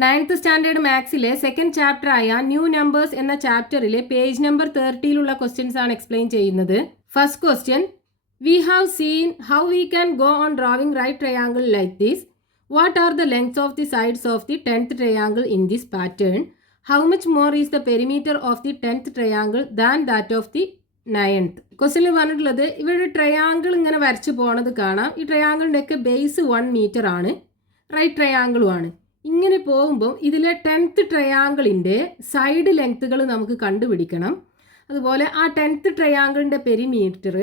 9th standard മാത്സിലെ second chapter ആയ new numbers എന്ന ചാപ്റ്ററിലെ പേജ് നമ്പർ 30 ക്വസ്റ്റ്യൻസ് ആണ് എക്സ്പ്ലെയിൻ ചെയ്യുന്നത്. First question, we have seen how we can go on drawing right triangle like this. What are the lengths of the sides of the 10th triangle in this pattern? How much more is the perimeter of the 10th triangle than that of the 9th? ക്വസ്റ്റ്യനിൽ പറഞ്ഞിട്ടുള്ളത് ഇവിടെ triangle ഇങ്ങനെ വരച്ചു പോണത് കാണാം. ഈ ട്രയാങ്കിളിൻ്റെ ഒക്കെ base 1 metre ആണ്, റൈറ്റ് ട്രയാങ്കിളും ആണ്. ഇങ്ങനെ പോകുമ്പോൾ ഇതിലെ 10th ട്രയാങ്കിളിൻ്റെ സൈഡ് ലെങ്ത്തുകൾ നമുക്ക് കണ്ടുപിടിക്കണം. അതുപോലെ ആ 10th ട്രയാങ്കിളിൻ്റെ പെരിമീറ്റർ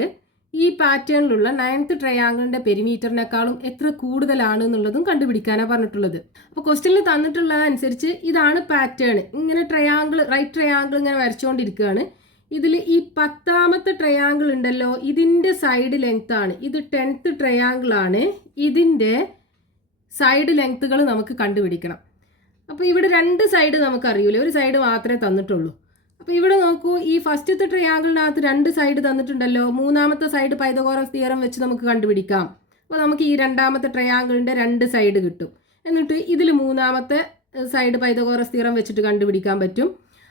ഈ പാറ്റേണിലുള്ള 9th ട്രയാങ്കിളിൻ്റെ പെരിമീറ്ററിനേക്കാളും എത്ര കൂടുതലാണ് എന്നുള്ളതും കണ്ടുപിടിക്കാനാണ് പറഞ്ഞിട്ടുള്ളത്. അപ്പോൾ ക്വസ്റ്റ്യനിൽ തന്നിട്ടുള്ള അനുസരിച്ച് ഇതാണ് പാറ്റേൺ. ഇങ്ങനെ ട്രയാങ്കിൾ, റൈറ്റ് ട്രയാങ്കിൾ ഇങ്ങനെ വരച്ചുകൊണ്ടിരിക്കുകയാണ്. ഇതിൽ ഈ 10ാമത്തെ ട്രയാങ്കിൾ ഉണ്ടല്ലോ, ഇതിൻ്റെ സൈഡ് ലെങ്ത്താണ്. ഇത് 10th ട്രയാങ്കിളാണ്. ഇതിൻ്റെ സൈഡ് ലെങ്ത്തുകൾ നമുക്ക് കണ്ടുപിടിക്കണം. അപ്പോൾ ഇവിടെ 2 സൈഡ് നമുക്കറിയില്ല, ഒരു സൈഡ് മാത്രമേ തന്നിട്ടുള്ളൂ. അപ്പോൾ ഇവിടെ നോക്കൂ, ഈ ഫസ്റ്റത്തെ ട്രയാങ്കിളിനകത്ത് 2 സൈഡ് തന്നിട്ടുണ്ടല്ലോ. 3ാമത്തെ സൈഡ് പൈതഗോറസ് തിയറം വെച്ച് നമുക്ക് കണ്ടുപിടിക്കാം. അപ്പോൾ നമുക്ക് ഈ 2ാമത്തെ ട്രയാങ്കിളിൻ്റെ 2 സൈഡ് കിട്ടും. എന്നിട്ട് ഇതിൽ 3ാമത്തെ സൈഡ് പൈതഗോറസ് തിയറം വെച്ചിട്ട് കണ്ടുപിടിക്കാൻ പറ്റും.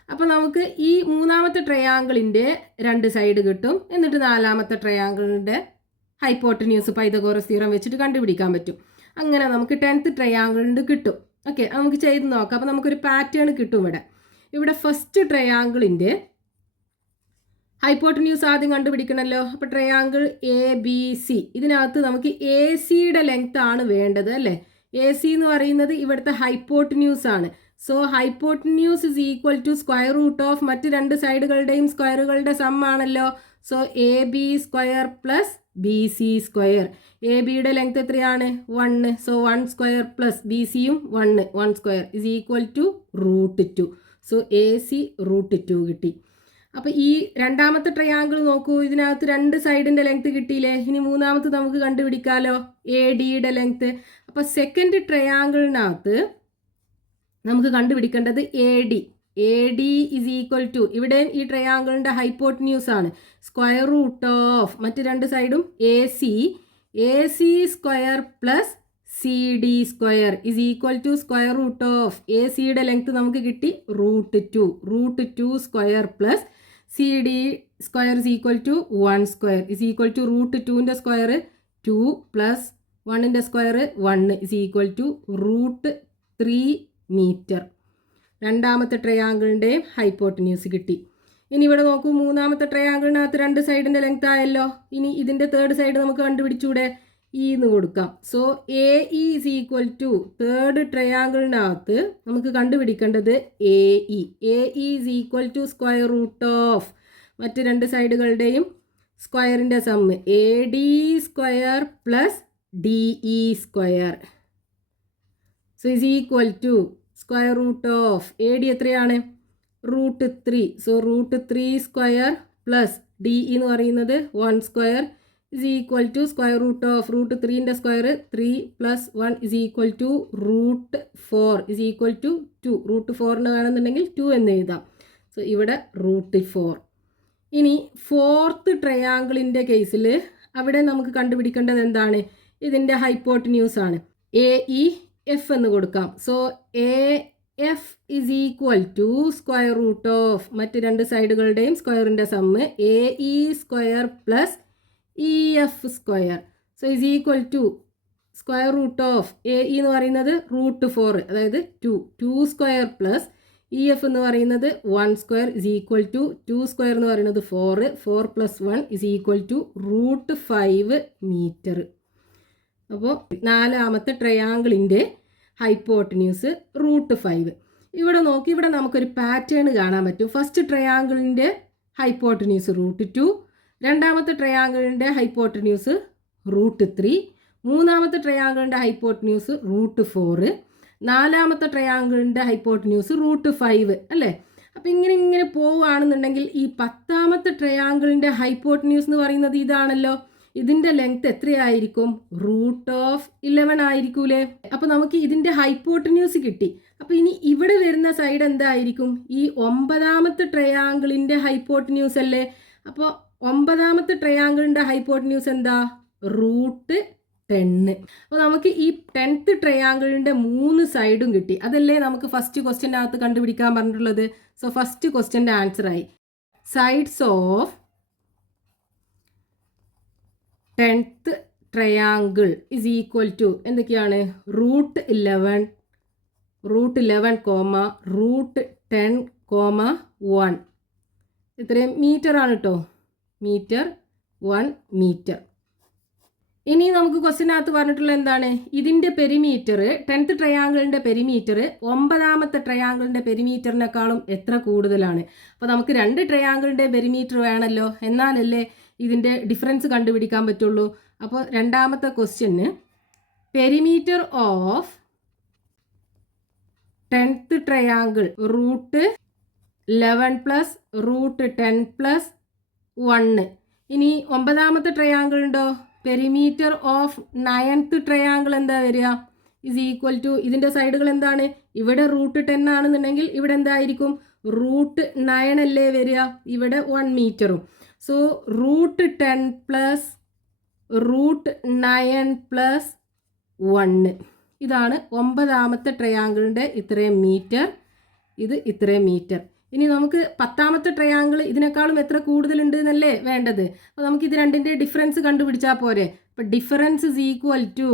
അപ്പോൾ നമുക്ക് ഈ 3ാമത്തെ ട്രയാങ്കിളിൻ്റെ 2 സൈഡ് കിട്ടും. എന്നിട്ട് 4ാമത്തെ ട്രയാങ്കിളിൻ്റെ ഹൈപ്പോട്ടന്യൂസ് പൈതഗോറസ് തിയറം വെച്ചിട്ട് കണ്ടുപിടിക്കാൻ പറ്റും. അങ്ങനെ നമുക്ക് 10th ട്രയാങ്കിളിൻ്റെ കിട്ടും. ഓക്കെ, നമുക്ക് ചെയ്ത് നോക്കാം. അപ്പോൾ നമുക്കൊരു പാറ്റേൺ കിട്ടും. ഇവിടെ ഫസ്റ്റ് ട്രയാങ്കിളിൻ്റെ ഹൈപ്പോട്ടന്യൂസ് ആദ്യം കണ്ടുപിടിക്കണമല്ലോ. അപ്പോൾ ട്രയാങ്കിൾ ABC, ഇതിനകത്ത് നമുക്ക് AC-യുടെ ലെങ്ത് ആണ് വേണ്ടത് അല്ലേ. AC എന്ന് പറയുന്നത് ഇവിടുത്തെ ഹൈപ്പോട്ടന്യൂസ് ആണ്. So hypotenuse is equal to square root of മറ്റ് 2 സൈഡുകളുടെയും സ്ക്വയറുകളുടെ സം ആണല്ലോ. So AB square plus BC square. ABയുടെ ലെങ്ത് എത്രയാണ്? 1. സോ 1 സ്ക്വയർ പ്ലസ് BCയും 1 square is equal to √2. So AC √2 കിട്ടി. അപ്പോൾ ഈ 2ാമത്തെ ട്രയാങ്കിൾ നോക്കൂ, ഇതിനകത്ത് 2 സൈഡിൻ്റെ ലെങ്ത് കിട്ടിയില്ലേ. ഇനി 3ാമത്തെ നമുക്ക് കണ്ടുപിടിക്കാമല്ലോ, ADയുടെ ലെങ്ത്. അപ്പോൾ സെക്കൻഡ് ട്രയാങ്കിളിനകത്ത് നമുക്ക് കണ്ടുപിടിക്കേണ്ടത് AD ഇസ് ഈക്വൽ ടു, ഇവിടെ ഈ ട്രയാങ്കിളിൻ്റെ ഹൈപ്പോട്ടന്യൂസ് ആണ്, സ്ക്വയർ റൂട്ട് ഓഫ് മറ്റ് 2 സൈഡും AC square plus CD square is equal to square root of ACയുടെ ലെങ്ത് നമുക്ക് കിട്ടി √2 square plus CD square is equal to 1 square is equal to √2ൻ്റെ സ്ക്വയർ 2 പ്ലസ് 1ൻ്റെ square 1 is equal to √3 metre. 2ാമത്തെ ട്രയാങ്കിളിൻ്റെ hypotenuse കിട്ടി. ഇനി ഇവിടെ നോക്കൂ, 3ാമത്തെ ട്രയാങ്കിളിനകത്ത് 2 സൈഡിൻ്റെ ലെങ്ത് ആയല്ലോ. ഇനി ഇതിൻ്റെ 3rd സൈഡ് നമുക്ക് കണ്ടുപിടിച്ചൂടെ, എന്ന് കൊടുക്കാം. So AE is equal to 3rd ട്രയാങ്കിളിനകത്ത് നമുക്ക് കണ്ടുപിടിക്കേണ്ടത് AE is equal to square root of മറ്റ് 2 സൈഡുകളുടെയും സ്ക്വയറിൻ്റെ sum AD square plus DE square. So is equal to square root of AD എത്രയാണ്? √3. സോ √3 സ്ക്വയർ പ്ലസ് DE എന്ന് പറയുന്നത് 1 square is equal to square root of √3ൻ്റെ square 3 plus 1 is equal to √4 is equal to 2. √4 വേണമെന്നുണ്ടെങ്കിൽ 2 എന്ന് എഴുതാം. So ഇവിടെ √4. ഇനി 4th ട്രയാങ്കിളിൻ്റെ കേസിൽ അവിടെ നമുക്ക് കണ്ടുപിടിക്കേണ്ടത് എന്താണ്? ഇതിൻ്റെ ഹൈപ്പോട്ടന്യൂസ് ആണ്. AEF എന്ന് കൊടുക്കാം. So AF is equal to square root of മറ്റ് 2 സൈഡുകളുടെയും സ്ക്വയറിൻ്റെ sum AE square plus EF square. So is equal to square root of AE എന്ന് പറയുന്നത് √4, അതായത് 2 സ്ക്വയർ പ്ലസ് EF എന്ന് പറയുന്നത് 1 square is equal to 2 square എന്ന് പറയുന്നത് 4 plus 1 is equal to √5 metre. അപ്പോൾ 4ാമത്തെ ട്രയാങ്കിളിൻ്റെ ഹൈപ്പോട്ടന്യൂസ് √5. ഇവിടെ നോക്കി, ഇവിടെ നമുക്കൊരു പാറ്റേൺ കാണാൻ പറ്റും. ഫസ്റ്റ് ട്രയാങ്കിളിൻ്റെ ഹൈപ്പോട്ടന്യൂസ് √2, 2ാമത്തെ ട്രയാങ്കിളിൻ്റെ ഹൈപ്പോട്ടന്യൂസ് √3, 3ാമത്തെ ട്രയാങ്കിളിൻ്റെ ഹൈപ്പോട്ടന്യൂസ് √4, 4ാമത്തെ ട്രയാങ്കിളിൻ്റെ ഹൈപ്പോട്ടന്യൂസ് √5 അല്ലേ. അപ്പോൾ ഇങ്ങനെ പോവുകയാണെന്നുണ്ടെങ്കിൽ ഈ 10ാമത്തെ ട്രയാങ്കിളിൻ്റെ ഹൈപ്പോട്ടന്യൂസ് എന്ന് പറയുന്നത് ഇതാണല്ലോ. ഇതിൻ്റെ ലെങ്ത് എത്രയായിരിക്കും? √11 ആയിരിക്കൂലേ. അപ്പോൾ നമുക്ക് ഇതിൻ്റെ ഹൈപ്പോട്ടന്യൂസ് കിട്ടി. അപ്പോൾ ഇനി ഇവിടെ വരുന്ന സൈഡ് എന്തായിരിക്കും? ഈ 9ാമത്തെ ട്രയാങ്കിളിൻ്റെ ഹൈപ്പോട്ടന്യൂസ് അല്ലേ. അപ്പോൾ 9ാമത്തെ ട്രയാങ്കിളിൻ്റെ ഹൈപ്പോട്ടന്യൂസ് എന്താ? 10. അപ്പോൾ നമുക്ക് ഈ 10th ട്രയാങ്കിളിൻ്റെ 3 സൈഡും കിട്ടി. അതല്ലേ നമുക്ക് ഫസ്റ്റ് ക്വസ്റ്റ്യനകത്ത് കണ്ടുപിടിക്കാൻ പറഞ്ഞിട്ടുള്ളത്. സോ ഫസ്റ്റ് ക്വസ്റ്റ്യൻ്റെ ആൻസറായി sides of 10th triangle is equal to എന്തൊക്കെയാണ് റൂട്ട് 11 കോമ റൂട്ട് 10 കോമ 1. ഇത്രയും മീറ്റർ ആണ് കേട്ടോ. Metre 1 metre. ഇനി നമുക്ക് ക്വസ്റ്റ്യനകത്ത് പറഞ്ഞിട്ടുള്ള എന്താണ് ഇതിൻ്റെ പെരിമീറ്റർ 10th ട്രയാങ്കിളിൻ്റെ പെരിമീറ്റർ 9ാമത്തെ ട്രയാങ്കിളിൻ്റെ പെരിമീറ്ററിനേക്കാളും എത്ര കൂടുതലാണ്. അപ്പോൾ നമുക്ക് 2 ട്രയാങ്കിളിൻ്റെ പെരിമീറ്റർ വേണമല്ലോ, എന്നാലല്ലേ ഇതിൻ്റെ ഡിഫറൻസ് കണ്ടുപിടിക്കാൻ പറ്റുള്ളൂ. അപ്പോൾ രണ്ടാമത്തെ ക്വസ്റ്റ്യന് perimeter of 10th triangle root 11 plus root 10 plus 1. ഇനി 9ാമത്തെ ട്രയാങ്കിൾ ഉണ്ടോ പെരിമീറ്റർ ഓഫ് 9th ട്രയാങ്കിൾ എന്താ വരിക ഇസ് ഈക്വൽ ടു ഇതിൻ്റെ സൈഡുകൾ എന്താണ് ഇവിടെ റൂട്ട് 10 ആണെന്നുണ്ടെങ്കിൽ ഇവിടെ എന്തായിരിക്കും റൂട്ട് 9 അല്ലേ വരിക, ഇവിടെ 1 മീറ്ററും. So root 10 plus root 9 plus 1. ഇതാണ് 9ാമത്തെ ട്രയാങ്കിളിൻ്റെ ഇത്രയും മീറ്റർ, ഇത് ഇത്രയും മീറ്റർ. ഇനി നമുക്ക് 10ാമത്തെ ട്രയാങ്കിൾ ഇതിനേക്കാളും എത്ര കൂടുതലുണ്ട് എന്നല്ലേ വേണ്ടത്. അപ്പോൾ നമുക്ക് ഇത് രണ്ടിൻ്റെ ഡിഫറൻസ് കണ്ടുപിടിച്ചാൽ പോരെ. അപ്പോൾ ഡിഫറൻസ് ഇസ് ഈക്വൽ ടു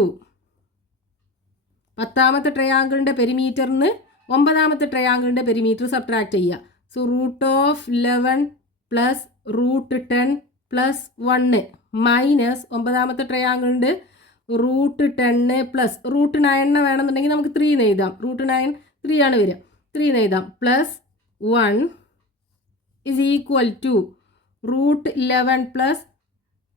10ാമത്തെ ട്രയാങ്കിളിൻ്റെ പെരിമീറ്ററിന് 9ാമത്തെ ട്രയാങ്കിളിൻ്റെ പെരിമീറ്റർ സബ്ട്രാക്ട് ചെയ്യുക. So root of 11 plus root 10 plus 1 minus 9ാമത്തെ ട്രയാങ്കിളിൻ്റെ റൂട്ട് 10 പ്ലസ് റൂട്ട് 9 വേണമെന്നുണ്ടെങ്കിൽ നമുക്ക് 3 എന്ന് എഴുതാം. റൂട്ട് 9 3 ആണ് വരിക, 3 എന്ന് എഴുതാം. Plus 1 is equal to root 11 plus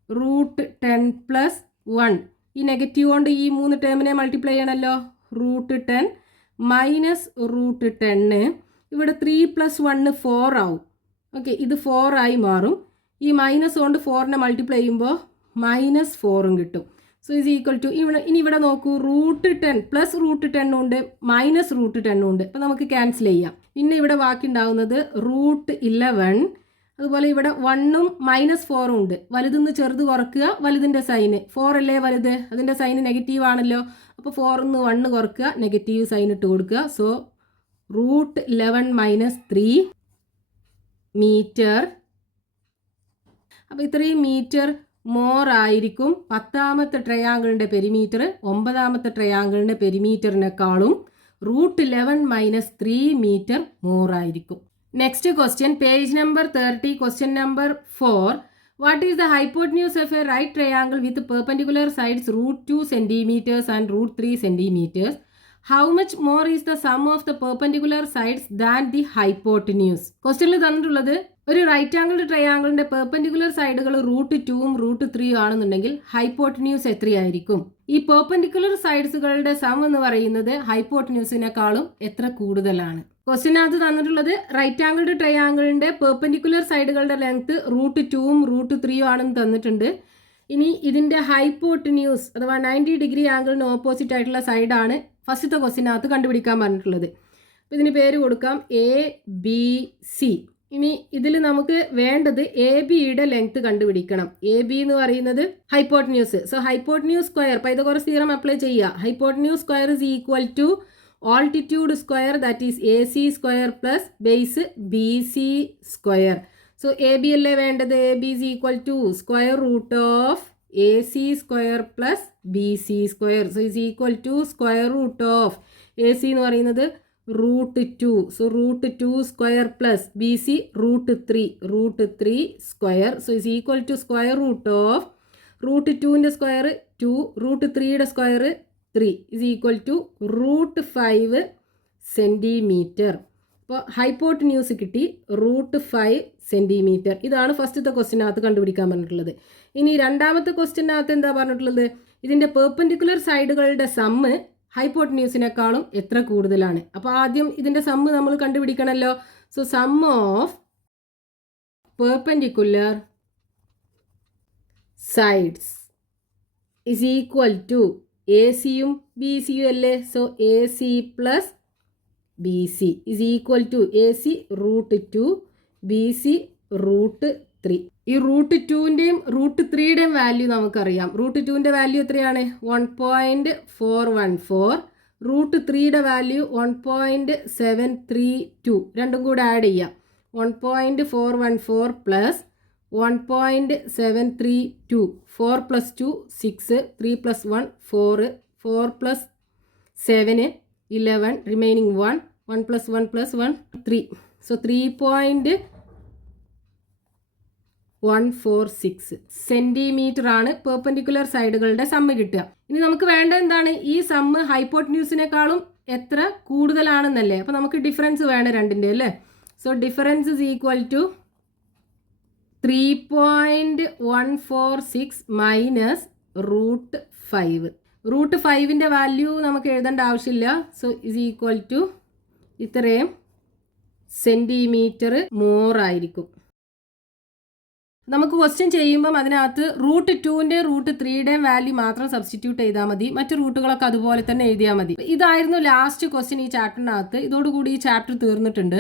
root 10 plus 1. ഈ നെഗറ്റീവ് കൊണ്ട് ഈ 3 ടേമിനെ മൾട്ടിപ്ലൈ ചെയ്യണമല്ലോ. Root 10 minus root 10. ഇവിടെ 3 പ്ലസ് 1 4 ആവും. ഓക്കെ, ഇത് 4 ആയി മാറും. ഈ മൈനസ് കൊണ്ട് 4നെ മൾട്ടിപ്ലൈ ചെയ്യുമ്പോൾ മൈനസ് 4ഉം കിട്ടും. സോ ഇസ് ഈക്വൽ ടു ഇനി ഇവിടെ നോക്കൂ റൂട്ട് 10 പ്ലസ് റൂട്ട് 10 ഉണ്ട് മൈനസ് റൂട്ട് 10 ഉണ്ട്. അപ്പോൾ നമുക്ക് ക്യാൻസൽ ചെയ്യാം. പിന്നെ ഇവിടെ ബാക്കി ഉണ്ടാവുന്നത് റൂട്ട് 11, അതുപോലെ ഇവിടെ 1ഉം മൈനസ് 4ഉം ഉണ്ട്. വലുതെന്ന് ചെറുത് കുറക്കുക, വലുതിൻ്റെ സൈന് 4 അല്ലേ വലുത്, അതിൻ്റെ സൈന് നെഗറ്റീവ് ആണല്ലോ. അപ്പോൾ 4ന്ന് 1 കുറക്കുക, നെഗറ്റീവ് സൈൻ ഇട്ട് കൊടുക്കുക. So root 11 minus 3 metre. അപ്പോൾ ഇത്രയും മീറ്റർ മോർ ആയിരിക്കും 10ാമത്തെ ട്രയാങ്കിളിൻ്റെ പെരിമീറ്റർ 9ാമത്തെ ട്രയാങ്കിളിൻ്റെ പെരിമീറ്ററിനേക്കാളും റൂട്ട് 11 മൈനസ് 3 മീറ്റർ മോർ ആയിരിക്കും. Next question page number 30, question number 4. What is the hypotenuse of a right triangle with perpendicular sides root 2 centimetres and root 3 centimetres? How much more is the sum of the perpendicular sides than the hypotenuse? ക്വസ്റ്റ്യനിൽ തന്നിട്ടുള്ളത് ഒരു right angled ട്രയാങ്കിളിൻ്റെ perpendicular സൈഡുകൾ root 2ഉം root 3ഉം ആണെന്നുണ്ടെങ്കിൽ hypotenuse എത്രയായിരിക്കും? ഈ പെർപെൻഡിക്കുലർ സൈഡ്സുകളുടെ സം എന്ന് പറയുന്നത് ഹൈപ്പോട്ടന്യൂസിനേക്കാളും എത്ര കൂടുതലാണ്? ക്വസ്റ്റ്യനകത്ത് തന്നിട്ടുള്ളത് റൈറ്റ് ആംഗിൾഡ് ട്രയാങ്കിളിൻ്റെ പെർപെൻഡിക്കുലർ സൈഡുകളുടെ ലെങ്ത് റൂട്ട് 2ഉം റൂട്ട് 3ഉം ആണെന്ന് തന്നിട്ടുണ്ട്. ഇനി ഇതിൻ്റെ ഹൈപ്പോട്ടന്യൂസ് അഥവാ 90 ഡിഗ്രി ആംഗിളിന് ഓപ്പോസിറ്റ് ആയിട്ടുള്ള സൈഡാണ് ഫസ്റ്റത്തെ ക്വസ്റ്റ്യനകത്ത് കണ്ടുപിടിക്കാൻ പറഞ്ഞിട്ടുള്ളത്. അപ്പോൾ ഇതിന് പേര് കൊടുക്കാം ABC. ഇനി ഇതിൽ നമുക്ക് വേണ്ടത് ABയുടെ ലെങ്ത് കണ്ടുപിടിക്കണം. AB എന്ന് പറയുന്നത് hypotenuse. So hypotenuse square Pythagoras theorem apply ചെയ്യുക. Hypotenuse square is equal to altitude square, that is AC square plus base BC square. So AB അല്ലേ വേണ്ടത്. AB is equal to square root of AC square plus BC square. So is equal to square root of AC എന്ന് പറയുന്നത് root 2. So root 2 square plus BC root 3 square. So is equal to square root of root 2ൻ്റെ square 2, root 3യുടെ square 3 is equal to root 5 centimetre. അപ്പോൾ ഹൈപ്പോട്ടന്യൂസ് കിട്ടി root 5 centimetre. ഇതാണ് ഫസ്റ്റത്തെ ക്വസ്റ്റ്യനകത്ത് കണ്ടുപിടിക്കാൻ പറഞ്ഞിട്ടുള്ളത്. ഇനി രണ്ടാമത്തെ ക്വസ്റ്റ്യനകത്ത് എന്താ പറഞ്ഞിട്ടുള്ളത്? ഇതിൻ്റെ പെർപെൻഡിക്കുലർ സൈഡുകളുടെ സമ്മ് ഹൈപ്പോട്ടന്യൂസിനേക്കാളും എത്ര കൂടുതലാണ്? അപ്പോൾ ആദ്യം ഇതിൻ്റെ സമ്മ് നമ്മൾ കണ്ടുപിടിക്കണമല്ലോ. So sum of perpendicular sides is equal to ACയും BCയും അല്ലേ. So AC plus BC is equal to AC root 2 BC root 3. ഈ റൂട്ട് 2ൻ്റെയും റൂട്ട് 3യുടെയും വാല്യൂ നമുക്കറിയാം. റൂട്ട് 2ൻ്റെ വാല്യൂ എത്രയാണ്? 1.414. റൂട്ട് 3യുടെ വാല്യൂ 1.732. രണ്ടും കൂടെ ആഡ് ചെയ്യാം. 1.414 plus 1.732. 4 plus 2 6, 3 plus 1 4, 4 plus 7 11, remaining 1, 1 plus 1 plus 1 3. So 3.146 centimetre ആണ് പെർപെൻഡിക്കുലർ സൈഡുകളുടെ സമ്മ് കിട്ടുക. ഇനി നമുക്ക് വേണ്ട എന്താണ്? ഈ സമ്മ് ഹൈപ്പോട്ടന്യൂസിനേക്കാളും എത്ര കൂടുതലാണെന്നല്ലേ. അപ്പോൾ നമുക്ക് ഡിഫറൻസ് വേണം രണ്ടിൻ്റെ അല്ലേ. So difference is equal to 3.146 minus root 5. Root 5ൻ്റെ വാല്യൂ നമുക്ക് എഴുതേണ്ട ആവശ്യമില്ല. സോ ഇസ് ഈക്വൽ ടു ഇത്രയും സെൻറ്റിമീറ്റർ മോർ ആയിരിക്കും. നമുക്ക് ക്വസ്റ്റ്യൻ ചെയ്യുമ്പം അതിനകത്ത് റൂട്ട് 2ൻ്റെ റൂട്ട് 3യുടെയും വാല്യൂ മാത്രം സബ്സ്റ്റിറ്റ്യൂട്ട് ചെയ്താൽ മതി. മറ്റു റൂട്ടുകളൊക്കെ അതുപോലെ തന്നെ എഴുതിയാൽ മതി. ഇതായിരുന്നു ലാസ്റ്റ് ക്വസ്റ്റ്യൻ ഈ ചാപ്റ്ററിനകത്ത്. ഇതോടുകൂടി ഈ ചാപ്റ്റർ തീർന്നിട്ടുണ്ട്.